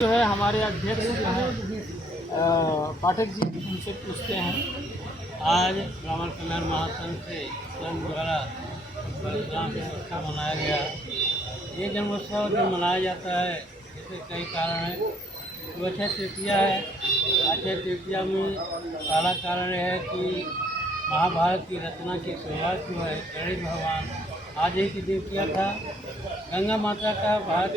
जो है हमारे अध्यक्ष जो है पाठक जी उनसे पूछते हैं। आज ब्राह्मण कल्याण महासंघ से संघ द्वारा परशुराम जन्मोत्सव मनाया गया। ये जन्मोत्सव जो मनाया जाता है इसके कई कारण हैं। तो अक्षय तृतीया है। अक्षय तृतीया में पहला कारण है कि महाभारत की रचना की शुरुआत जो है गणेश भगवान आज ही के दिन किया था। गंगा माता का भारत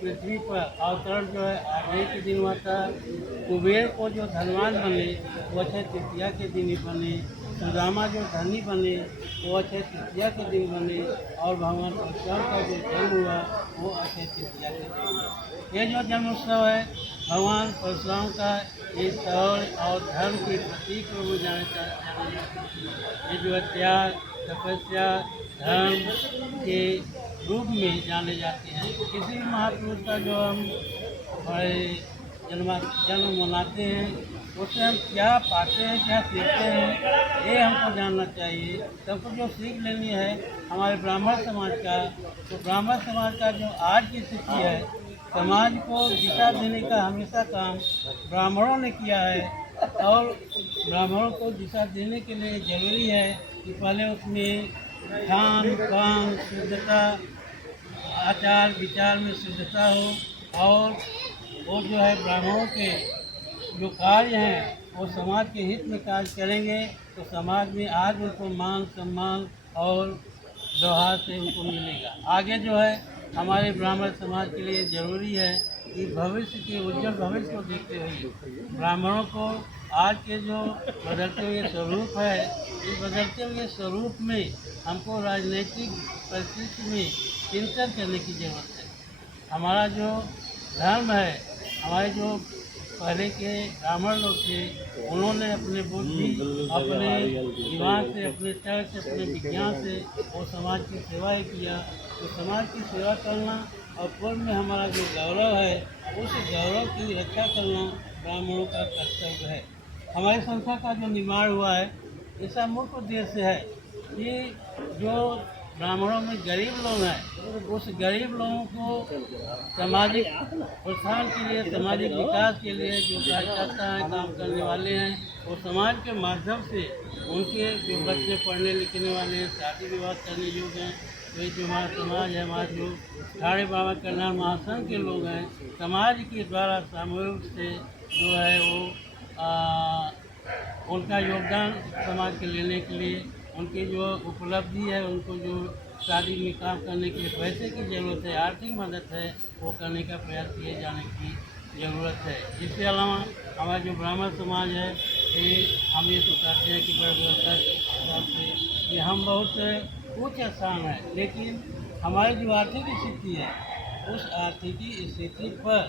पृथ्वी पर अवतरण जो है आज ही के दिन हुआ था। कुबेर को जो धनवान बने वो अक्षय तृतीया के दिन ही बने। सुदामा जो धनी बने वो अक्षय तृतीया के दिन बने। और भगवान परशुराम का जो जन्म हुआ वो अक्षय तृतीया के दिन हुआ। ये जो जन्मोत्सव है भगवान परशुराम का ये शौर्य और धर्म के प्रतीक रूप में जाने ये जो है त्याग तपस्या धर्म के रूप में जाने जाते हैं। किसी भी महापुरुष का जो हम जन्म मनाते हैं उससे हम क्या पाते हैं क्या सीखते हैं ये हमको जानना चाहिए। सबको जो सीख लेनी है हमारे ब्राह्मण समाज का, तो ब्राह्मण समाज का जो आज की स्थिति है समाज को दिशा देने का हमेशा काम ब्राह्मणों ने किया है। और ब्राह्मणों को दिशा देने के लिए जरूरी है कि पहले उसमें खान पान शुद्धता आचार विचार में शुद्धता हो। और वो जो है ब्राह्मणों के जो कार्य हैं वो समाज के हित में कार्य करेंगे तो समाज में आज उनको मान सम्मान और व्यवहार से उनको मिलेगा। आगे जो है हमारे ब्राह्मण समाज के लिए ज़रूरी है कि भविष्य के उज्जवल भविष्य को देखते हुए ब्राह्मणों को आज के जो बदलते हुए स्वरूप है इस बदलते हुए स्वरूप में हमको राजनीतिक परिस्थिति में चिंतन करने की ज़रूरत है। हमारा जो धर्म है हमारे जो पहले के ब्राह्मण लोग थे उन्होंने अपने बुद्धि अपने दिमाग से अपने तर्क से अपने विज्ञान से वो समाज की सेवा ही किया। तो समाज की सेवा करना और पूर्व में हमारा जो गौरव है उस गौरव की रक्षा करना ब्राह्मणों का कर्तव्य है। हमारी संस्था का जो निर्माण हुआ है इसका मुख्य उद्देश्य है कि जो ब्राह्मणों में गरीब लोग हैं उस गरीब लोगों को सामाजिक प्रोत्साहन के लिए सामाजिक विकास के लिए जो कार्यकर्ता हैं काम करने वाले हैं वो समाज के माध्यम से उनके जो बच्चे पढ़ने लिखने वाले हैं शादी विवाह करने योग्य हैं। तो ये जो हमारा समाज है हमारे जो ठाणे बाबा कल्याण महासंघ के लोग हैं समाज के द्वारा सामूहिक से जो है वो उनका योगदान समाज के लेने के लिए उनकी जो उपलब्धि है उनको जो शादी में काम करने के लिए पैसे की ज़रूरत है आर्थिक मदद है वो करने का प्रयास किए जाने की ज़रूरत है। इसके अलावा हमारा जो ब्राह्मण समाज है ये हम ये तो कहते हैं कि बड़े व्यवस्था के हिसाब से कि हम बहुत उच्च स्थान है लेकिन हमारी जो आर्थिक स्थिति है उस आर्थिक स्थिति पर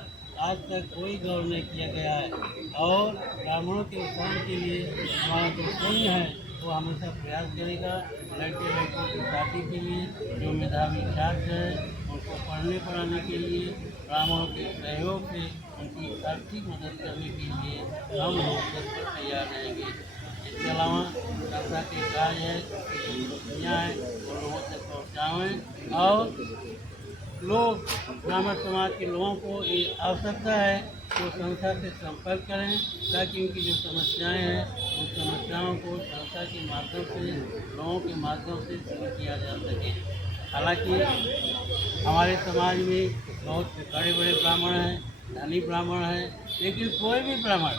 आज तक कोई गौर नहीं किया गया है। और ब्राह्मणों के उत्थान के लिए हमारा जो संघ है वो हमेशा प्रयास करेगा। लड़के लड़कों की शादी के लिए जो मेधावी छात्र हैं उनको पढ़ने पढ़ाने के लिए ब्राह्मणों के सहयोग से उनकी आर्थिक मदद करने के लिए हम लोग तैयार रहेंगे। इसके अलावा संस्था के कार्य है दुनिया है वो लोगों तक पहुँचाएँ और लोग ब्राह्मण समाज के लोगों को ये आवश्यकता है तो संस्था से संपर्क करें ताकि उनकी जो समस्याएं हैं उन समस्याओं को संस्था के माध्यम से लोगों के माध्यम से दूर किया जा सके। हालांकि हमारे समाज में बहुत बड़े बड़े ब्राह्मण हैं धनी ब्राह्मण हैं लेकिन कोई भी ब्राह्मण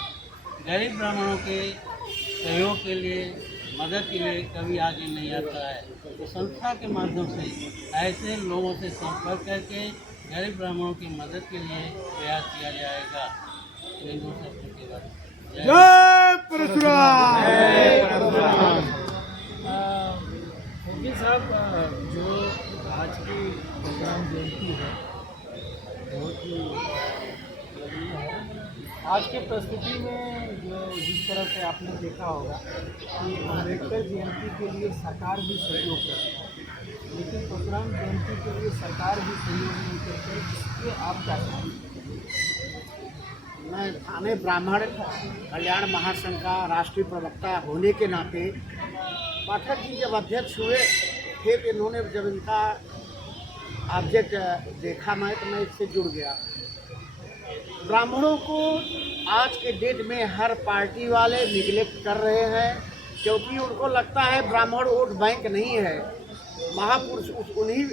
गरीब ब्राह्मणों के सहयोग के लिए मदद के लिए कभी आगे नहीं आता है। तो संस्था के माध्यम से ऐसे लोगों से संपर्क करके गरीब ब्राह्मणों की मदद के लिए प्रयास किया जाएगा। इन दो शब्दों के बाद जय परशुराम। मोदी साहब जो आज की परशुराम जयंती है बहुत ही आज के परिस्थिति में जो जिस तरह से आपने देखा होगा कि अम्बेडकर जयंती के लिए सरकार भी सहयोग करती है लेकिन परशुराम जयंती के लिए सरकार भी सहयोग नहीं करती। इसके आप क्या कहेंगे? मैं ठाणे ब्राह्मण कल्याण महासंघ का राष्ट्रीय प्रवक्ता होने के नाते पाठक जी जब अध्यक्ष हुए थे तो इन्होंने जब इनका ऑब्जेक्ट देखा मैं तो मैं इससे जुड़ गया। ब्राह्मणों को आज के डेट में हर पार्टी वाले निगलेक्ट कर रहे हैं, क्योंकि उनको लगता है ब्राह्मण वोट बैंक नहीं है। महापुरुष उन्हीं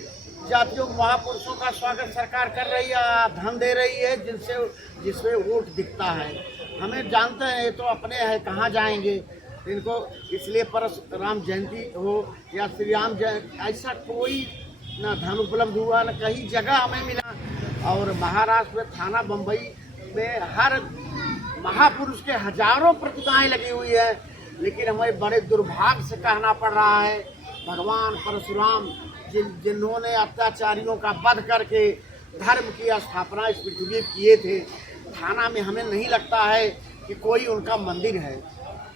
जातियों महापुरुषों का स्वागत सरकार कर रही है, धन दे रही है, जिसमें वोट दिखता है। हमें जानते हैं ये तो अपने हैं, कहाँ जाएंगे इनको। इसलिए परशुराम जयंती हो या श्री राम जयंती, ऐसा कोई ना धन उपलब्ध हुआ, न कहीं जगह हमें मिला। और महाराष्ट्र में थाना बम्बई में हर महापुरुष के हजारों प्रतिमाएं लगी हुई है, लेकिन हमें बड़े दुर्भाग्य से कहना पड़ रहा है, भगवान परशुराम जिन्होंने अत्याचारियों का वध करके धर्म की स्थापना इस पृथ्वी पर किए थे, थाना में हमें नहीं लगता है कि कोई उनका मंदिर है।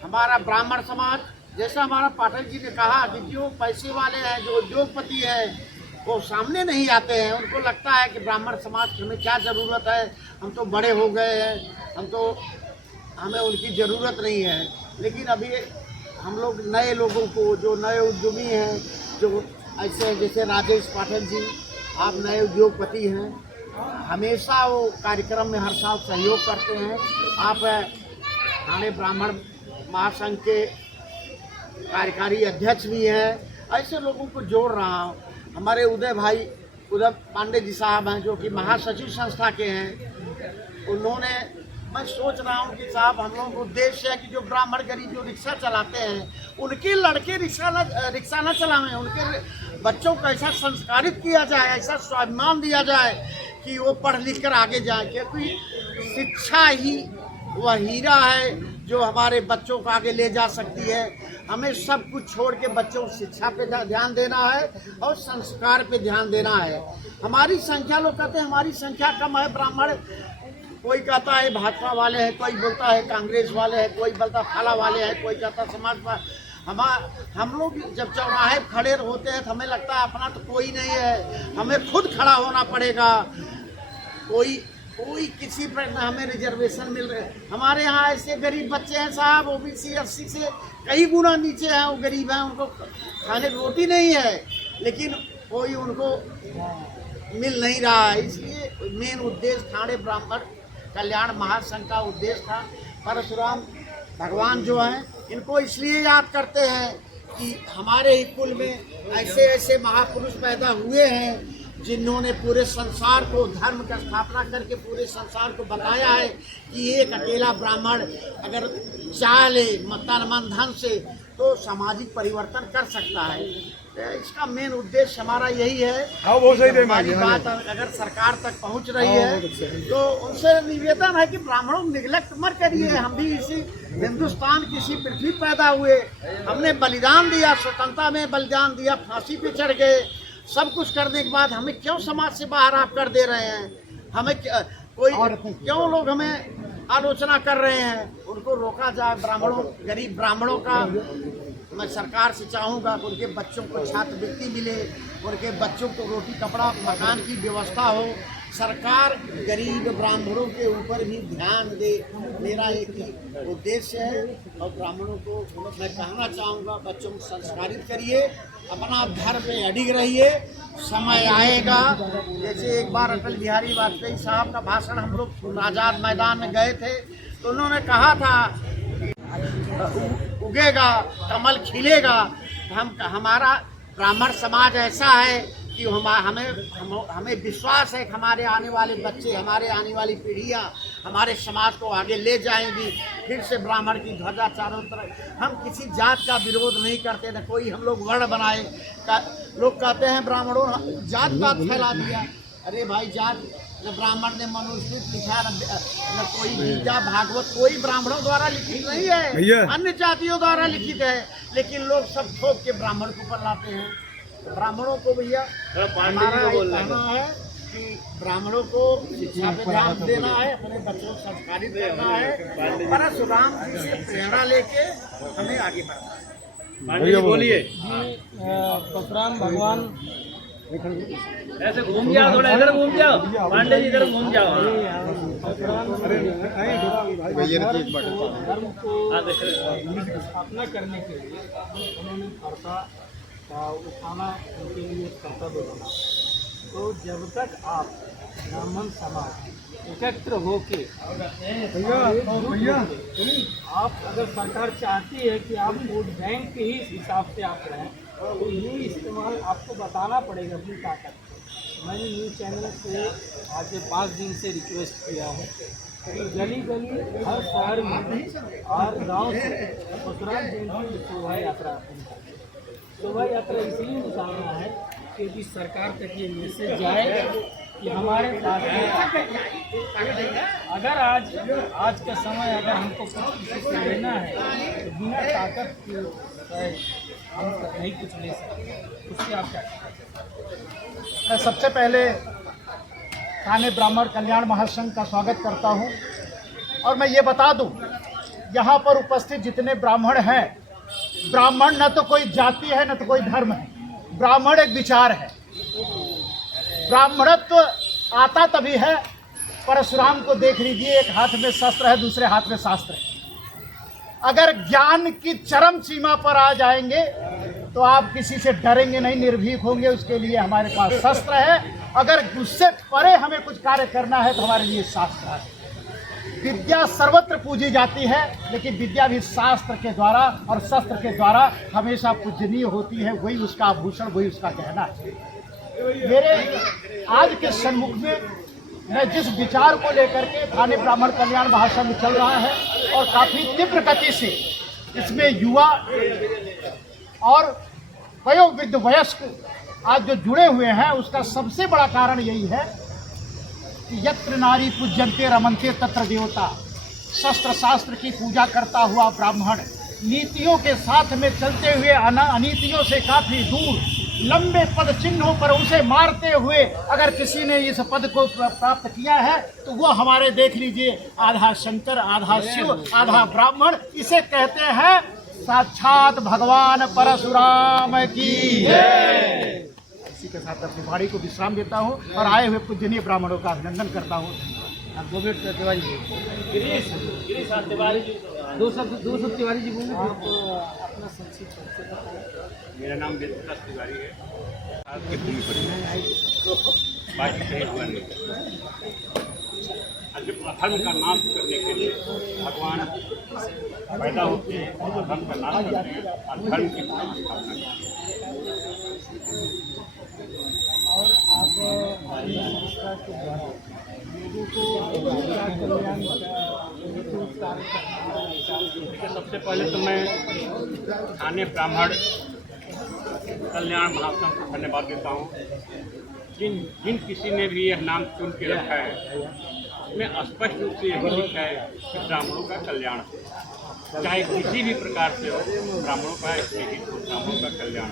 हमारा ब्राह्मण समाज, जैसा हमारा पाठक जी ने कहा कि जो पैसे वाले हैं, जो उद्योगपति हैं, वो सामने नहीं आते हैं। उनको लगता है कि ब्राह्मण समाज की हमें क्या ज़रूरत है, हम तो बड़े हो गए हैं, हमें उनकी ज़रूरत नहीं है। लेकिन अभी हम लोग नए लोगों को, जो नए उद्यमी हैं, जो ऐसे जैसे राजेश पाठक जी, आप नए उद्योगपति हैं, हमेशा वो कार्यक्रम में हर साल सहयोग करते हैं। आप थाने ब्राह्मण महासंघ के कार्यकारी अध्यक्ष भी हैं। ऐसे लोगों को जोड़ रहा हूँ। हमारे उदय पांडे जी साहब हैं, जो कि महासचिव संस्था के हैं। उन्होंने, मैं सोच रहा हूँ कि साहब, हम लोगों को उद्देश्य है कि जो ब्राह्मण गरीब जो रिक्शा चलाते हैं, उनके लड़के रिक्शा न चलाएं, उनके बच्चों को ऐसा संस्कारित किया जाए, ऐसा स्वाभिमान दिया जाए कि वो पढ़ लिख कर आगे जाए। क्योंकि शिक्षा ही वह हीरा है जो हमारे बच्चों को आगे ले जा सकती है। हमें सब कुछ छोड़ के बच्चों को शिक्षा पे ध्यान देना है और संस्कार पे ध्यान देना है। हमारी संख्या, लोग कहते हैं हमारी संख्या कम है ब्राह्मण, कोई कहता है भाजपा वाले हैं, कोई बोलता है कांग्रेस वाले हैं, कोई बोलता फला वाले हैं, कोई कहता समाजवादी। हम लोग जब चौराहे खड़े होते हैं तो हमें लगता है अपना तो कोई नहीं है, हमें खुद खड़ा होना पड़ेगा। कोई किसी पर न हमें रिजर्वेशन मिल रहे। हमारे यहाँ ऐसे गरीब बच्चे हैं साहब, ओबीसी 80 से कई गुना नीचे हैं, वो गरीब हैं, उनको खाने की रोटी नहीं है, लेकिन कोई उनको मिल नहीं रहा है। इसलिए मेन उद्देश्य थाने ब्राह्मण कल्याण महासंघ का उद्देश्य था। परशुराम भगवान जो हैं, इनको इसलिए याद करते हैं कि हमारे ही कुल में ऐसे ऐसे महापुरुष पैदा हुए हैं जिन्होंने पूरे संसार को धर्म का स्थापना करके पूरे संसार को बताया है कि एक अकेला ब्राह्मण अगर चाह ले तन मन धन से तो सामाजिक परिवर्तन कर सकता है। इसका मेन उद्देश्य हमारा यही है। हमारी बात अगर सरकार तक पहुंच रही है तो उनसे निवेदन है कि ब्राह्मणों को निगलेक्ट मत करिए। हम भी इसी हिंदुस्तान की इसी पृथ्वी पैदा हुए, हमने बलिदान दिया, स्वतंत्रता में बलिदान दिया, फांसी पे चढ़ गए, सब कुछ करने के बाद हमें क्यों समाज से बाहर आप कर दे रहे हैं? हमें क्यों लोग हमें आलोचना कर रहे हैं? उनको रोका जाए। गरीब ब्राह्मणों का मैं सरकार से चाहूँगा कि उनके बच्चों को छात्रवृत्ति मिले, उनके बच्चों को रोटी कपड़ा मकान की व्यवस्था हो। सरकार गरीब ब्राह्मणों के ऊपर भी ध्यान दे, मेरा एक ही उद्देश्य है। और ब्राह्मणों को मैं कहना चाहूँगा, बच्चों को संस्कारित करिए, अपना धर्म में अडिग रहिए। समय आएगा, जैसे एक बार अटल बिहारी वाजपेयी साहब का भाषण हम लोग आज़ाद मैदान में गए थे तो उन्होंने कहा था उगेगा कमल खिलेगा। हमारा ब्राह्मण समाज ऐसा है कि हमें विश्वास है कि हमारे आने वाले बच्चे, हमारे आने वाली पीढ़ियाँ हमारे समाज को आगे ले जाएंगी। फिर से ब्राह्मण की ध्वजा चारों तरफ। हम किसी जात का विरोध नहीं करते, न कोई हम लोग वर्ण बनाए। लोग कहते हैं ब्राह्मणों जात पात फैला दिया। अरे भाई, जात न ब्राह्मण ने मनुस्मृति लिखा, न कोई गीता भागवत कोई ब्राह्मणों द्वारा लिखित नहीं है, अन्य जातियों द्वारा लिखित है। लेकिन लोग सब थोप के ब्राह्मण को पर लाते हैं। ब्राह्मणों को भैया हमारा कहना है कि ब्राह्मणों को शिक्षा पे ध्यान देना है, अपने बच्चों को संस्कारित करना है, परशुराम जी से प्रेरणा लेके हमें आगे बढ़ना है। पांडे जी बोलिए। परशुराम भगवान ऐसे घूम जाओ, थोड़ा इधर घूम जाओ, पांडे जी इधर घूम जाओ। धर्म को स्थापना करने के लिए उन्होंने फरसा उठाना उनके लिए कर्तव्य बना। तो जब तक आप ब्राह्मण समाज एकत्र होके आप अगर सरकार चाहती है कि आप वोट बैंक के ही हिसाब से आप रहें तो ये इस्तेमाल आपको बताना पड़ेगा अपनी ताकत। मैंने न्यूज़ चैनल से आज 5 दिन से रिक्वेस्ट किया है कि गली गली हर शहर में हर गांव से परशुराम जयंती की शोभा यात्रा शोभा यात्रा इसलिए निकालना है क्योंकि सरकार तक ये मैसेज जाए कि हमारे पास अगर आज का समय अगर हमको कुछ किसी से लेना है तो बिना ताकत के हम नहीं कुछ ले सकते। उससे आप क्या कहें? मैं सबसे पहले थाने ब्राह्मण कल्याण महासंघ का स्वागत करता हूं और मैं ये बता दूं यहाँ पर उपस्थित जितने ब्राह्मण हैं, ब्राह्मण न तो कोई जाति है न तो कोई धर्म है, ब्राह्मण एक विचार है। ब्राह्मणत्व आता तभी है, परशुराम को देख लीजिए, एक हाथ में शस्त्र है दूसरे हाथ में शास्त्र है। अगर ज्ञान की चरम सीमा पर आ जाएंगे तो आप किसी से डरेंगे नहीं, निर्भीक होंगे। उसके लिए हमारे पास शस्त्र है। अगर उससे परे हमें कुछ कार्य करना है तो हमारे लिए शास्त्र है। विद्या सर्वत्र पूजी जाती है, लेकिन विद्या भी शास्त्र के द्वारा और शस्त्र के द्वारा हमेशा पूजनीय होती है। वही उसका आभूषण, वही उसका गहना है। मेरे आज के सन्मुख में मैं जिस विचार को लेकर के थाने ब्राह्मण कल्याण महासंघ चल रहा है और काफ़ी तीव्र गति से इसमें युवा और वयोवृद्ध वयस्क आज जो जुड़े हुए हैं, उसका सबसे बड़ा कारण यही है कि यत्र नारी पूज्यन्ते रमन्ते तत्र देवता। शस्त्र शास्त्र की पूजा करता हुआ ब्राह्मण नीतियों के साथ में चलते हुए अनीतियों से काफ़ी दूर लंबे पद चिन्हों पर उसे मारते हुए अगर किसी ने इस पद को प्राप्त किया है तो वो हमारे देख लीजिए आधा शंकर, आधा शिव, आधा ब्राह्मण। इसे कहते हैं साक्षात भगवान परशुराम की जय। इसी के साथ अपनी वाणी को विश्राम देता हूँ और आए हुए पूजनीय ब्राह्मणों का अभिनंदन करता हूँ। आप 2 मिनट तिवारी जी, गिरीश तिवारी जी, 2 शब्द तिवारी जी बोले। आप अपना संक्षिप्त परिचय बताएं। मेरा नाम वेदप्रकाश तिवारी है। आपके भूमि पर अधर्म का नाश करने के लिए भगवान पैदा होते हैं, अधर्म का नाश करते हैं, अधर्म की स्थापना करते हैं। और आप संस्था के द्वारा लोगों को क्या कल्याण देखिए, सबसे पहले तो मैं थाने ब्राह्मण कल्याण महासंघ को धन्यवाद देता हूँ। जिन किसी ने भी यह नाम चुन के रखा है, उसमें स्पष्ट रूप से यही लिखा है कि ब्राह्मणों का कल्याण, चाहे किसी भी प्रकार से हो, ब्राह्मणों का हित हो, ब्राह्मणों का कल्याण।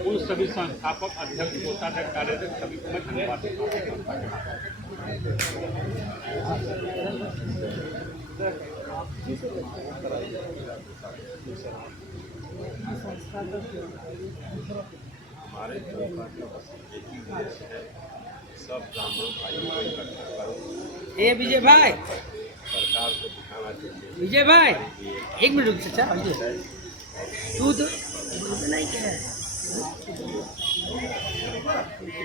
उन सभी संस्थापक, अध्यक्ष, कोषाध्यक्ष, कार्याध्यक्ष सभी को मैं धन्यवाद देता हूँ। हमारे सब ब्राह्मण भाइयों को इकट्ठा करो। ए विजय भाई, सरकार को दिखाना चाहिए। विजय भाई 1 मिनट रुक चाचा, तू तो नहीं कह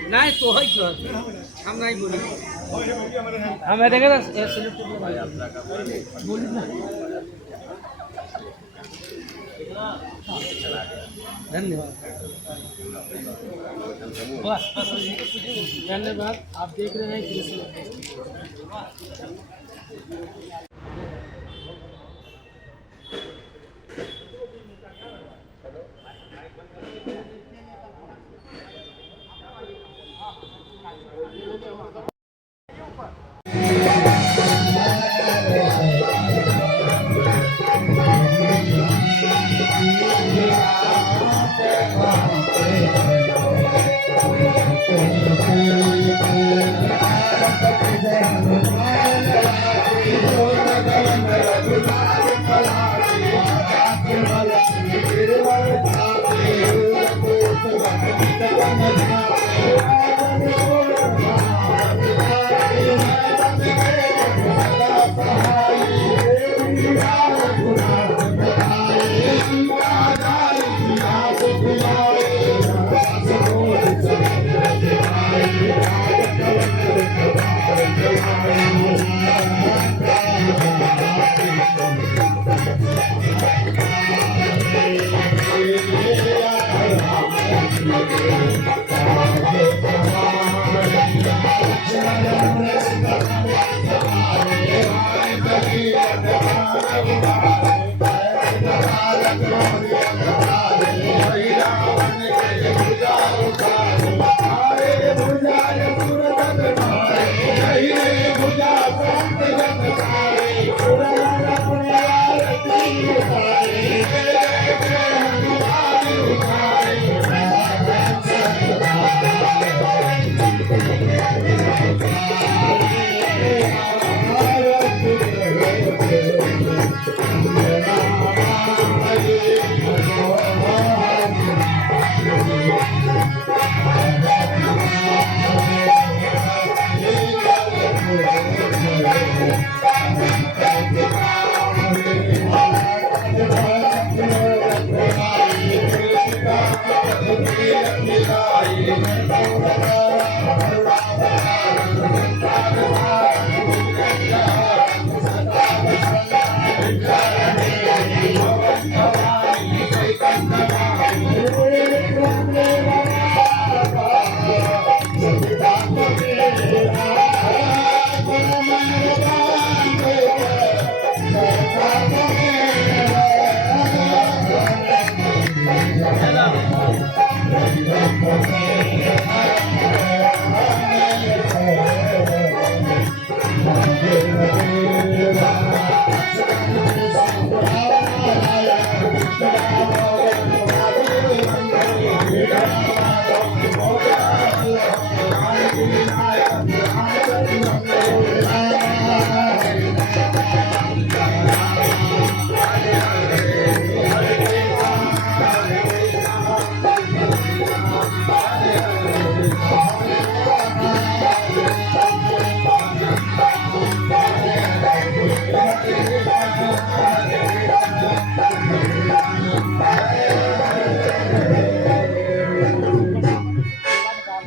नहीं तो है क्यों हम नहीं बोले हमें देखे ना बोली ना। धन्यवाद, धन्यवाद। आप देख रहे हैं कृष्ण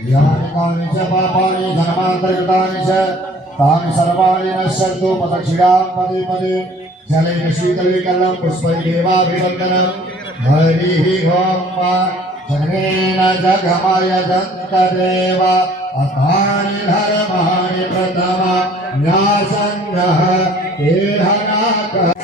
यानि च पापानि धर्मान्तर्गतानि च तानि सर्वाणि नश्यन्तु पदक्षिणां पदे पदे जलेन शीतले कलं पुष्पैर्देवाभिवन्दनं हरिः ओम् जनेन जगमय दन्तदेव अतानि धर्माणि प्रथमा न्यासङ्गः एहनाकः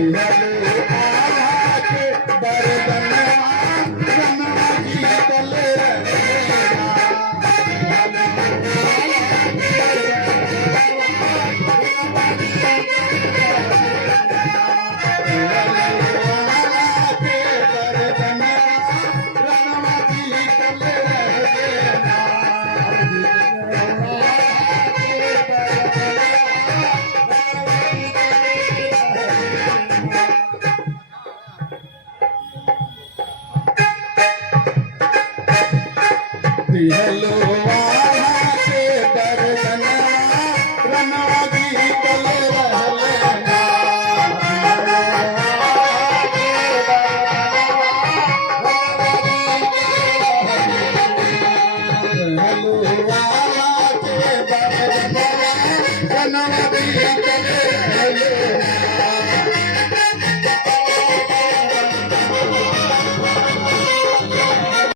Hare